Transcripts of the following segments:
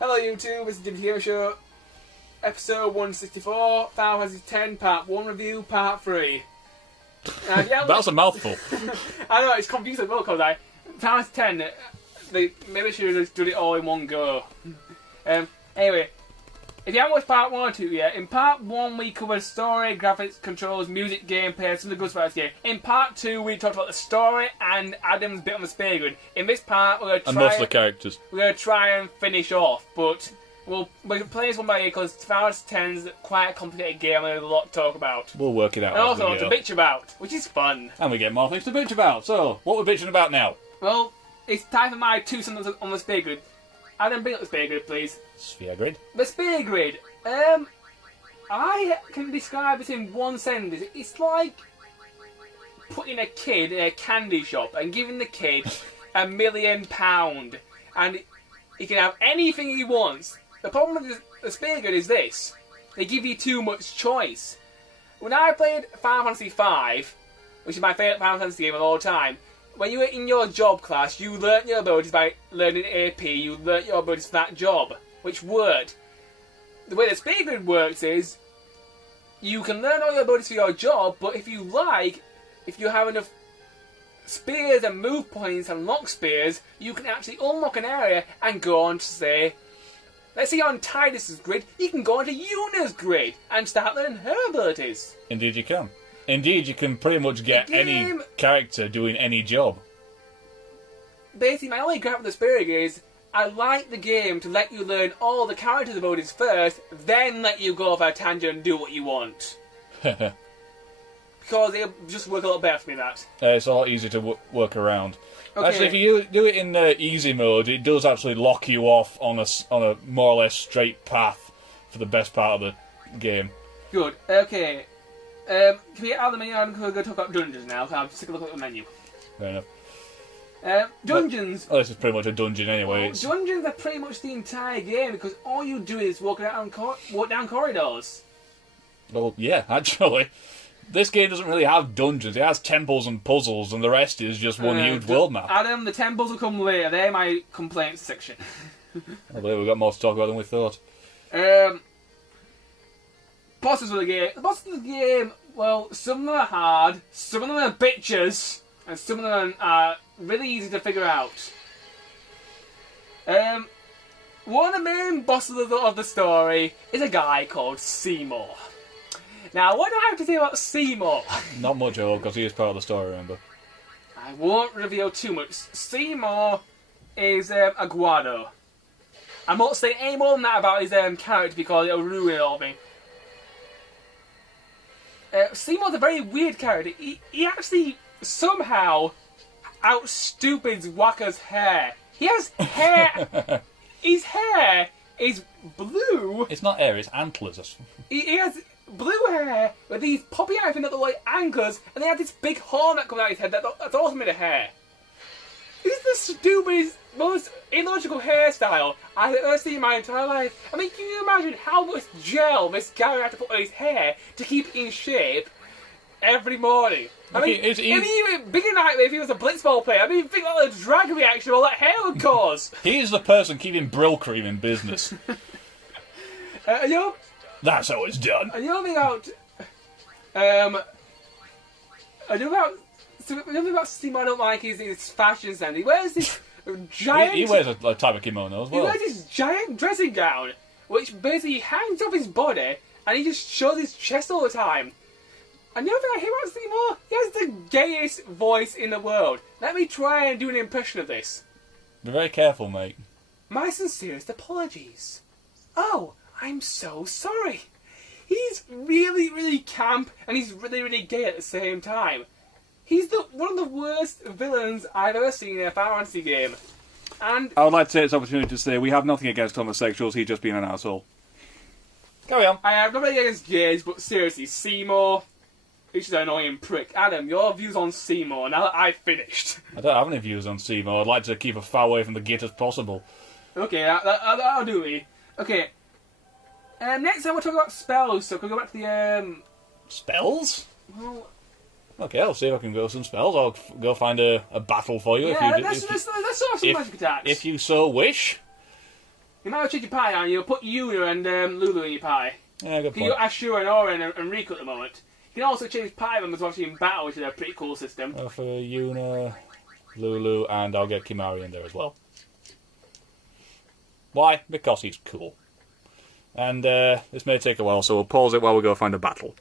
Hello YouTube, it's the Dbtgamer Show, episode 164, Final Fantasy X Part 1 review, Part 3. That was a mouthful. I know, it's confusing as well, because Final Fantasy X, maybe I should have just done it all in one go. Anyway, if you haven't watched Part 1 or 2 yet, in Part 1 we covered story, graphics, controls, music, gameplay, some of the good parts of the game. In Part 2 we talked about the story and Adam's bit on the spear grid. In this part we're going to try... And most of the characters. We're going to try and finish off, but we're playing this one by ear because Final Fantasy X is quite a complicated game and there's a lot to talk about. We'll work it out. And also a lot to bitch about, which is fun. And we get more things to bitch about. So, what we're bitching about now? Well, it's time for my 2 cents on the spear grid. Adam, bring up the spear grid, please. Sphere grid. The spear grid. I can describe it in one sentence. It's like putting a kid in a candy shop and giving the kid £1 million and he can have anything he wants. The problem with the spear grid is this: they give you too much choice. When I played Final Fantasy V, which is my favourite Final Fantasy game of all time, when you were in your job class, you learnt your abilities by learning AP, you learnt your abilities for that job, which worked. The way the spear grid works is, you can learn all your abilities for your job, but if you have enough spears and move points and lock spears, you can actually unlock an area and go on to say, let's say you're on Tidus's grid, you can go on to Yuna's grid and start learning her abilities. Indeed you can. Indeed, you can pretty much get any character doing any job. Basically, my only gripe with the spear grid is, I like the game to let you learn all the characters' abilities first, then let you go off a tangent and do what you want. Because it'll just work a lot better for me, that. It's a lot easier to work around. Okay. Actually, if you do it in easy mode, it does actually lock you off on a more or less straight path for the best part of the game. Good. Okay. Can we get out of the menu? I'm going to talk about dungeons now, because I'm sick of looking at the menu. Fair enough. Dungeons. This is pretty much a dungeon anyway. Dungeons are pretty much the entire game because all you do is walk down corridors. Well, yeah, actually. This game doesn't really have dungeons. It has temples and puzzles, and the rest is just one huge world map. Adam, the temples will come later. They're my complaints section. I believe we've got more to talk about than we thought. Bosses of the game. The bosses of the game, well, some of them are hard, some of them are bitches, and some of them are really easy to figure out. One of the main bosses of the story is a guy called Seymour. Now, what do I have to say about Seymour? Not much at all, because he is part of the story, remember? I won't reveal too much. Seymour is a guado. I won't say any more than that about his character because it'll ruin it all thing. Seymour's a very weird character. He actually somehow outstupids Wakka's hair. He has hair. His hair is blue. It's not hair, it's antlers. He has blue hair with these poppy out things that look like antlers, and they have this big horn that comes out of his head that's also made of hair. This is the stupidest, most illogical hairstyle I've ever seen in my entire life. I mean, can you imagine how much gel this guy had to put on his hair to keep it in shape every morning? I mean, it'd be even bigger nightmare if he was a blitzball player. I mean, think about the drag reaction all that hair would cause. He is the person keeping Brill Cream in business. That's how it's done. And you know about... The other thing about Seymour I don't like is his fashion sense. He wears this giant... He wears a type of kimono as well. He wears this giant dressing gown, which basically hangs off his body, and he just shows his chest all the time. And the other thing I hate about Seymour, he has the gayest voice in the world. Let me try and do an impression of this. Be very careful, mate. My sincerest apologies. Oh, I'm so sorry. He's really, really camp, and he's really, really gay at the same time. He's one of the worst villains I've ever seen in a Final Fantasy game. And I would like to take this opportunity to say we have nothing against homosexuals, he's just being an asshole. Carry on. I have nothing against gays, but seriously, Seymour, he's just an annoying prick. Adam, your views on Seymour, now that I've finished. I don't have any views on Seymour. I'd like to keep as far away from the git as possible. Okay, that'll do me. Okay. Next time we'll talk about spells, so can we go back to the, Spells? Well... Okay, I'll see if I can go some spells. I'll go find a battle for you let's sort of some magic attacks. if you so wish. The might as well change your pie on. You'll put Yuna and Lulu in your pie. Yeah, good You point. got Ashura and Oren and Riku at the moment. You can also change pie them as well in battle, which is a pretty cool system. For Yuna, Lulu, and I'll get Kimari in there as well. Why? Because he's cool. And this may take a while, so we'll pause it while we go find a battle.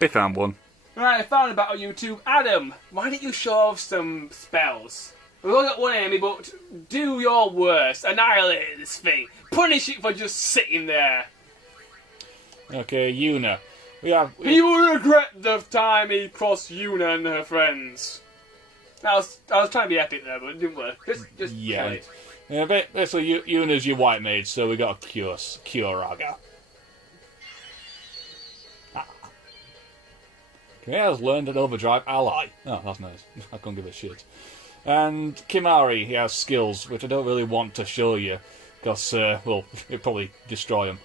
We found one. Right, I found a battle YouTube. Adam, why don't you show off some spells? We've only got one enemy, but do your worst. Annihilate this thing. Punish it for just sitting there. Okay, Yuna. He will regret the time he crossed Yuna and her friends. I was trying to be epic there, but it didn't work. Just Yeah. kill it. Yeah, basically, Yuna's your white mage, so we got a Kyoraga. Okay, has learned an overdrive ally. Oh, that's nice. I couldn't give a shit. And Kimari, he has skills, which I don't really want to show you, because, well, it'll probably destroy him.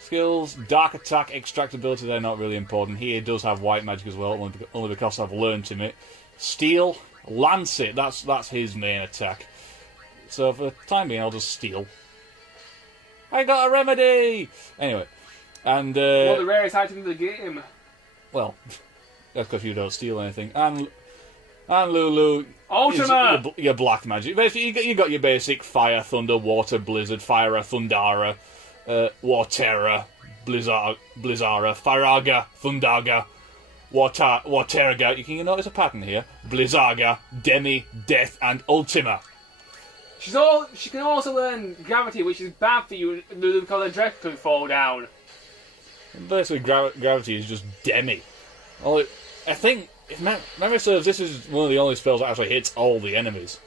Skills, dark attack, extractability, they're not really important. He does have white magic as well, only because I've learned him it. Steel, lance it, that's his main attack. So for the time being, I'll just steal. I got a remedy! Anyway, and... One of the rarest items in the game. Well, that's because you don't steal anything. And Lulu... Ultima! Your black magic. Basically, you got your basic fire, thunder, water, blizzard, fire, thundara, Watera, Blizzara, Firaga, Thundaga, Waterga. You notice a pattern here. Blizzaga, Demi, Death, and Ultima. She can also learn gravity, which is bad for you because the dress could fall down. Basically, gravity is just Demi. Well, I think, if memory serves, this is one of the only spells that actually hits all the enemies.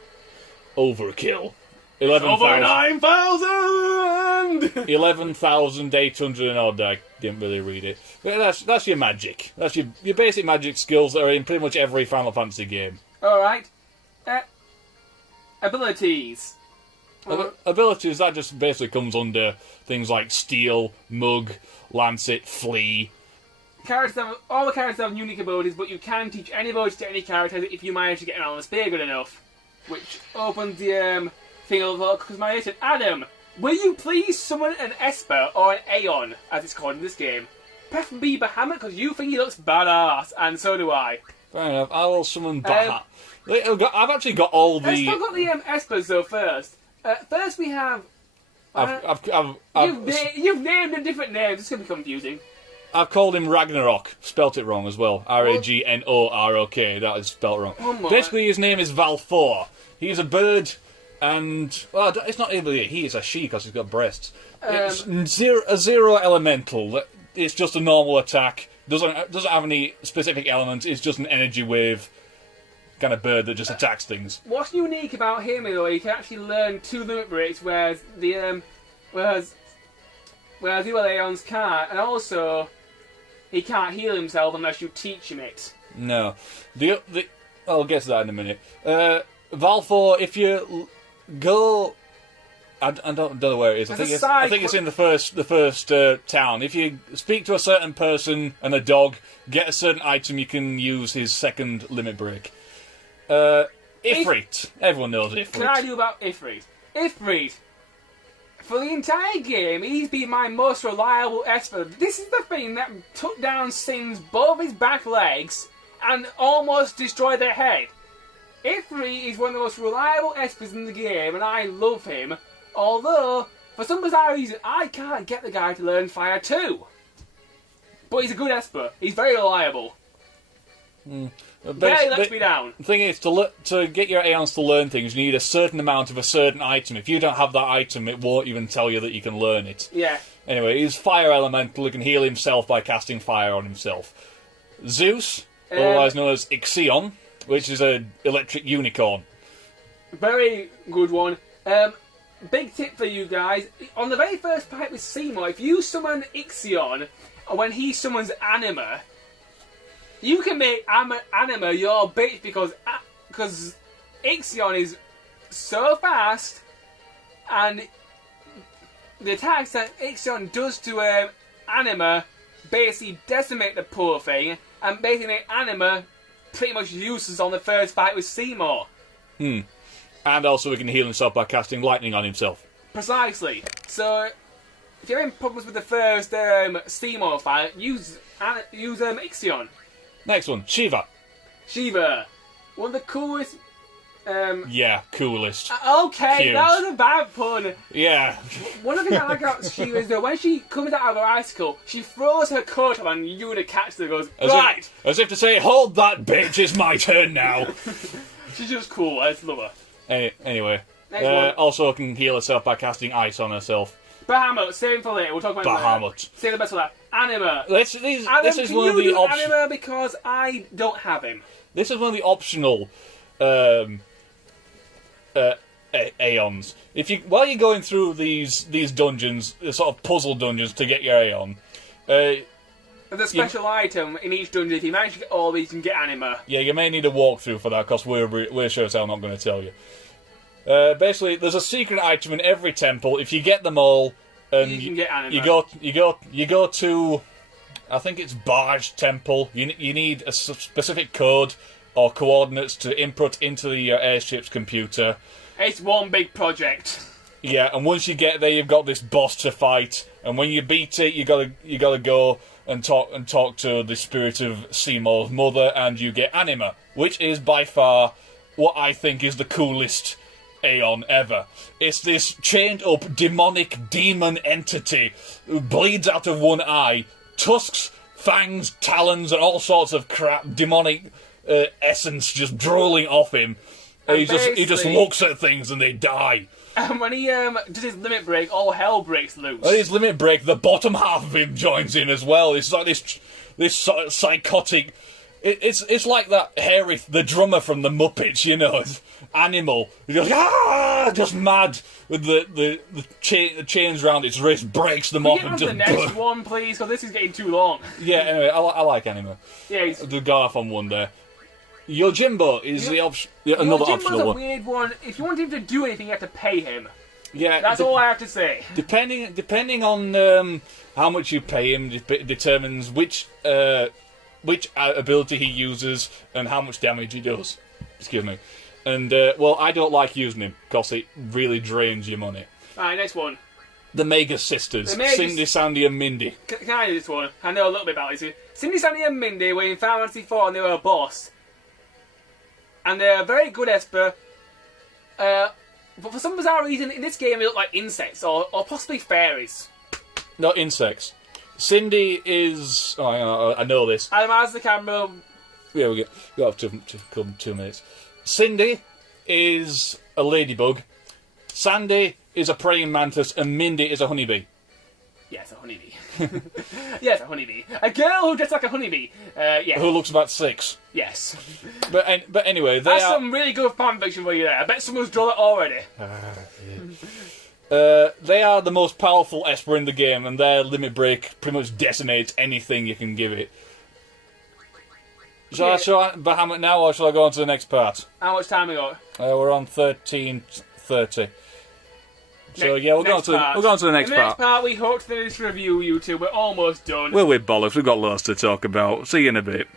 Overkill. 9,000! 11,800 and odd. I didn't really read it. But that's your magic. That's your basic magic skills that are in pretty much every Final Fantasy game. Alright. Abilities. Abilities, that just basically comes under things like Steal, Mug, Lancet, Flee. All the characters have unique abilities, but you can teach any ability to any character if you manage to get around the spear good enough. Which opens the thing of customization. Adam, will you please summon an Esper or an Aeon, as it's called in this game? Preferably Bahamut, because you think he looks badass, and so do I. Fair enough, I will summon Bahamut. I've actually got all the... Let's talk about the Espers, though, first. First we have... You've named a different name, it's going to be confusing. I've called him Ragnarok, spelt it wrong as well. Ragnorok, that is spelt wrong. Basically, his name is Valfor. He's a bird, and... Well, it's not even he, it's a she, because he's got breasts. It's a zero elemental. It's just a normal attack. Doesn't have any specific elements. It's just an energy wave kind of bird that just attacks things. What's unique about him, though, he can actually learn 2 limit breaks, whereas the Aeons can't, and also he can't heal himself unless you teach him it. No, I'll get to that in a minute. Valfor, if you go, I don't know where it is. I think it's in the first town. If you speak to a certain person and a dog, get a certain item, you can use his second limit break. Ifrit. Everyone knows Ifrit. Can I do about Ifrit? Ifrit, for the entire game, he's been my most reliable Esper. This is the thing that took down Sin's both his back legs and almost destroyed their head. Ifrit is one of the most reliable Espers in the game, and I love him. Although, for some bizarre reason, I can't get the guy to learn Fire too. But he's a good Esper. He's very reliable. Barely lets me down. The thing is, to get your Aeons to learn things, you need a certain amount of a certain item. If you don't have that item, it won't even tell you that you can learn it. Yeah. Anyway, he's fire elemental. He can heal himself by casting fire on himself. Zeus, otherwise known as Ixion, which is an electric unicorn. Very good one. Big tip for you guys. On the very first fight with Seymour, if you summon Ixion, when he summons Anima, you can make Anima your bitch because Ixion is so fast, and the attacks that Ixion does to Anima basically decimate the poor thing, and basically make Anima pretty much useless on the first fight with Seymour. And also he can heal himself by casting lightning on himself. Precisely. So, if you're having problems with the first sea modifier, use Ixion. Next one, Shiva. Shiva. One of the coolest... Yeah, coolest. Okay, Cute. that was a bad pun. Yeah. One of the things I like about Shiva is that when she comes out of her icicle, she throws her coat up and Yuna catches her and goes, right! As if to say, hold that bitch, it's my turn now. She's just cool, I just love her. Anyway. Next one. Also can heal herself by casting ice on herself. Bahamut, same for later, we'll talk about Bahamut. Save the best for that. Anima. This is one of the options. Anima because I don't have him. This is one of the optional Aeons. While you're going through these dungeons, the sort of puzzle dungeons to get your Aeon, there's a special item in each dungeon. If you manage to get all these, you can get Anima. Yeah, you may need a walkthrough for that because we're sure as hell not going to tell you. Basically, there's a secret item in every temple. If you get them all, and you can get Anima. You go to, I think it's Barge Temple. You need a specific code or coordinates to input into your airship's computer. It's one big project. Yeah, and once you get there, you've got this boss to fight, and when you beat it, you gotta go and talk to the spirit of Seymour's mother, and you get Anima, which is by far what I think is the coolest Aeon ever. It's this chained up demonic demon entity who bleeds out of one eye, tusks, fangs, talons, and all sorts of crap, demonic essence just drooling off him. And he just looks at things and they die. And when he does his limit break, all hell breaks loose. At his limit break, the bottom half of him joins in as well. It's like this sort of psychotic. It's like that Harry, the drummer from the Muppets, you know, animal. He's just mad with the chains round its wrist, breaks them off, and just. The next one, please, because this is getting too long. Yeah, anyway, I like Anima. Yeah, We've gone off on one there. Yojimbo is another optional one. Yojimbo's a weird one. If you want him to do anything, you have to pay him. Yeah, that's all I have to say. Depending on how much you pay him, determines which ability he uses and how much damage he does. Excuse me. And well, I don't like using him because it really drains your money. Alright, next one. The Mega Sisters, Cindy, Sandy, and Mindy. Can I do this one? I know a little bit about this. Cindy, Sandy, and Mindy were in Final Fantasy IV and they were a boss. And they're very good Esper. But for some bizarre reason, in this game, they look like insects or possibly fairies. Not insects. Cindy is. Oh, I know this. As the camera. Yeah, we got up to 2 minutes. Cindy is a ladybug. Sandy is a praying mantis, and Mindy is a honeybee. Yes, a honeybee. Yes, a honeybee. A girl who dressed like a honeybee. Yeah. Who looks about 6. Yes. But anyway, that's some really good fan fiction for you there. I bet someone's drawn it already. They are the most powerful Esper in the game, and their limit break pretty much decimates anything you can give it. Shall I show Bahamut now, or shall I go on to the next part? How much time we got? We're on 13:30. So yeah, we'll go on to the next part. In the next part, we hope to finish this review, you two. We're almost done. We're with bollocks. We've got lots to talk about. See you in a bit.